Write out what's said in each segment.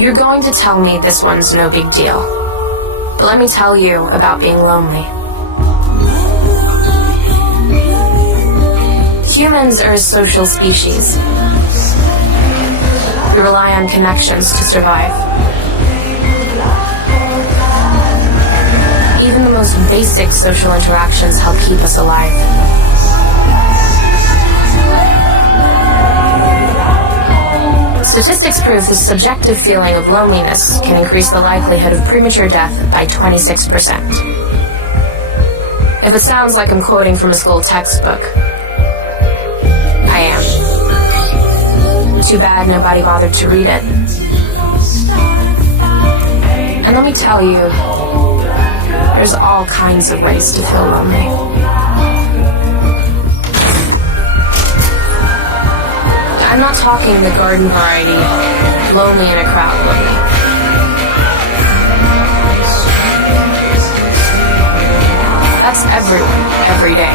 You're going to tell me this one's no big deal. But let me tell you about being lonely. Humans are a social species. We rely on connections to survive. Even the most basic social interactions help keep us alive. Statistics prove the subjective feeling of loneliness can increase the likelihood of premature death by 26%. If it sounds like I'm quoting from a school textbook, I am. Too bad nobody bothered to read it. And let me tell you, there's all kinds of ways to feel lonely. I'm not talking the garden variety, lonely in a crowd lonely. That's everyone, every day.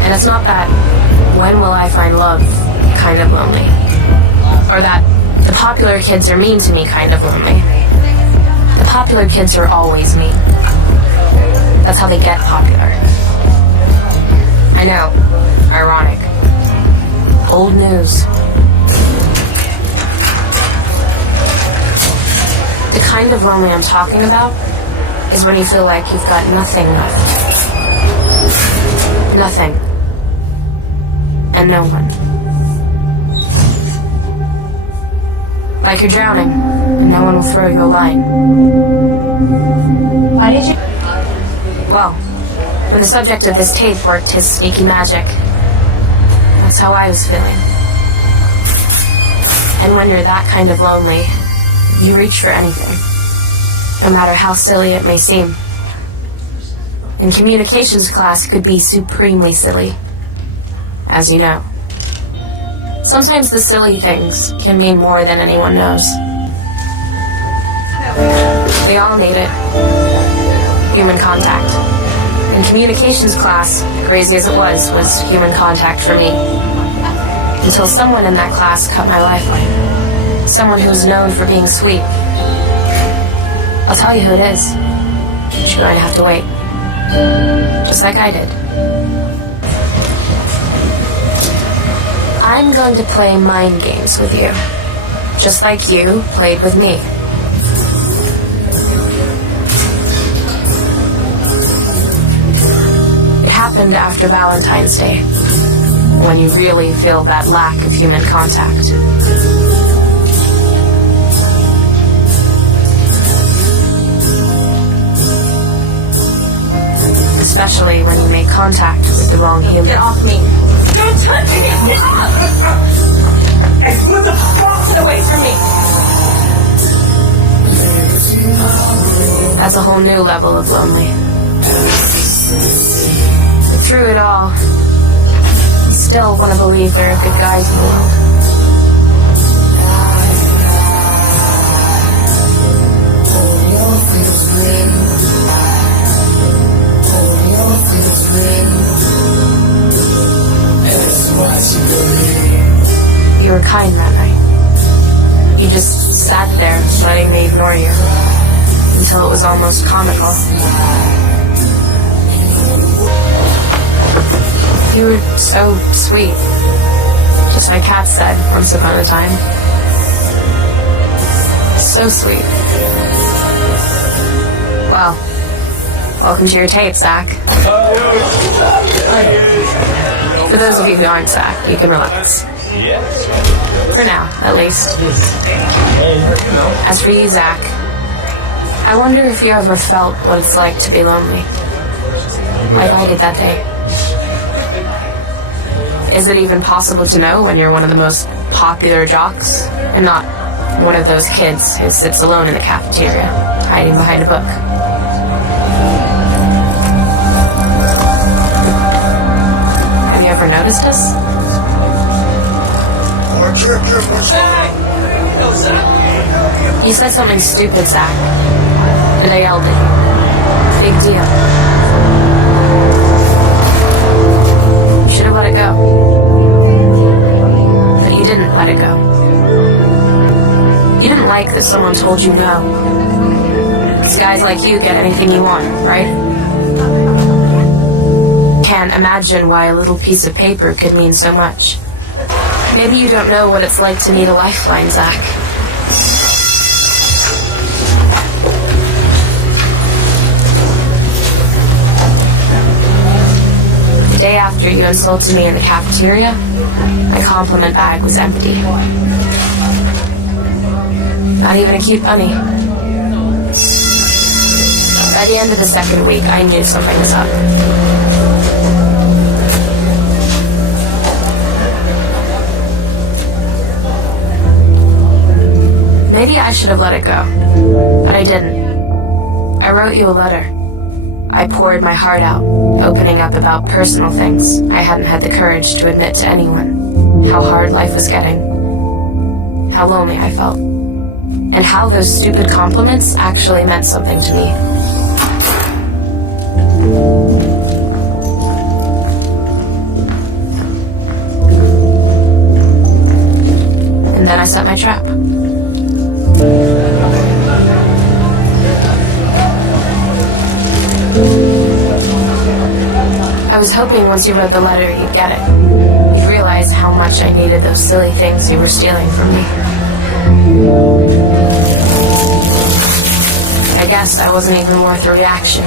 And it's not that when will I find love kind of lonely, or that the popular kids are mean to me kind of lonely. The popular kids are always mean. That's how they get popular. I know, ironic. Old news. The kind of lonely I'm talking about is when you feel like you've got nothing left. Nothing. And no one. Like you're drowning, and no one will throw you a line. Why did you? Well, when the subject of this tape worked his sneaky magic, that's how I was feeling. And when you're that kind of lonely, you reach for anything, no matter how silly it may seem. In communications class, it could be supremely silly, as you know. Sometimes the silly things can mean more than anyone knows. We all need it. Human contact. In communications class, crazy as it was human contact for me. Until someone in that class cut my lifeline. Someone who was known for being sweet. I'll tell you who it is. But you're going to have to wait. Just like I did. I'm going to play mind games with you. Just like you played with me. It happened after Valentine's Day, when you really feel that lack of human contact. Especially when you make contact with the wrong human. Get off me. Don't touch me. Hey, what the fuck? Get away from me. That's a whole new level of lonely. But through it all, you still want to believe there are good guys in the world. You were kind that night. You just sat there, letting me ignore you, until it was almost comical. You were so sweet, just like Kat said once upon a time. So sweet. Well, welcome to your tape, Zach. For those of you who aren't Zach, you can relax. For now, at least. As for you, Zach, I wonder if you ever felt what it's like to be lonely. Like I did that day. Is it even possible to know when you're one of the most popular jocks and not one of those kids who sits alone in the cafeteria, hiding behind a book? noticed us? You said something stupid, Zach. And I yelled it. Big deal. You should have let it go. But you didn't let it go. You didn't like that someone told you no. 'Cause guys like you get anything you want, right? Can't imagine why a little piece of paper could mean so much. Maybe you don't know what it's like to need a lifeline, Zach. The day after you insulted me in the cafeteria, my compliment bag was empty. Not even a cute bunny. By the end of the second week, I knew something was up. Maybe I should have let it go, but I didn't. I wrote you a letter. I poured my heart out, opening up about personal things I hadn't had the courage to admit to anyone. How hard life was getting. How lonely I felt. And how those stupid compliments actually meant something to me. And then I set my trap. I was hoping once you read the letter, you'd get it. You'd realize how much I needed those silly things you were stealing from me. I guess I wasn't even worth a reaction.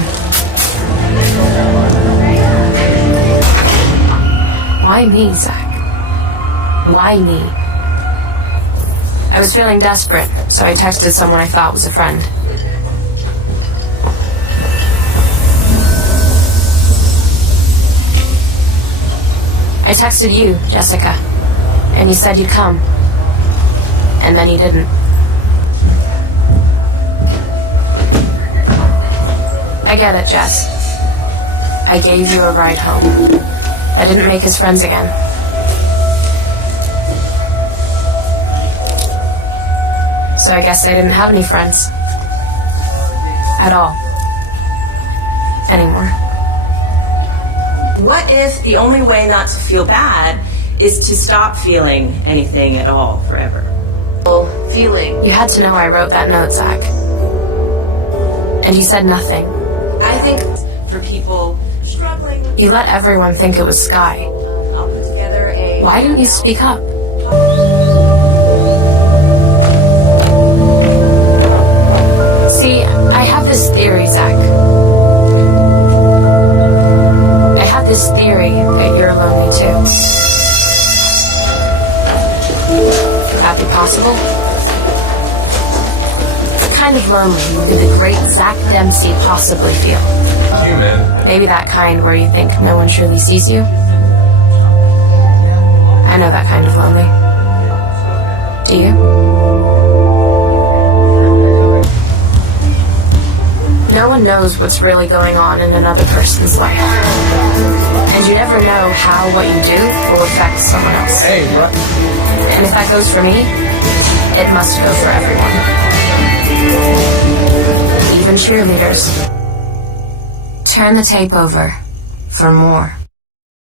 Why me, Zach? Why me? I was feeling desperate, so I texted someone I thought was a friend. I texted you, Jessica, and you said you'd come. And then you didn't. I get it, Jess. I gave you a ride home. I didn't make us friends again. So I guess I didn't have any friends. At all. Anymore. What if the only way not to feel bad is to stop feeling anything at all forever? Feeling. You had to know I wrote that note, Zach. And you said nothing. I think for people struggling, You let everyone think it was Sky. I'll put together a... Why didn't you speak up? See, I have this theory, Zach. I have this theory that you're lonely too. Could that be possible? What kind of lonely could the great Zach Dempsey possibly feel? You, man. Maybe that kind where you think no one truly sees you. I know that kind of lonely. Do you? No one knows what's really going on in another person's life. And you never know how what you do will affect someone else. Hey, bro. And if that goes for me, it must go for everyone. Even cheerleaders. Turn the tape over for more.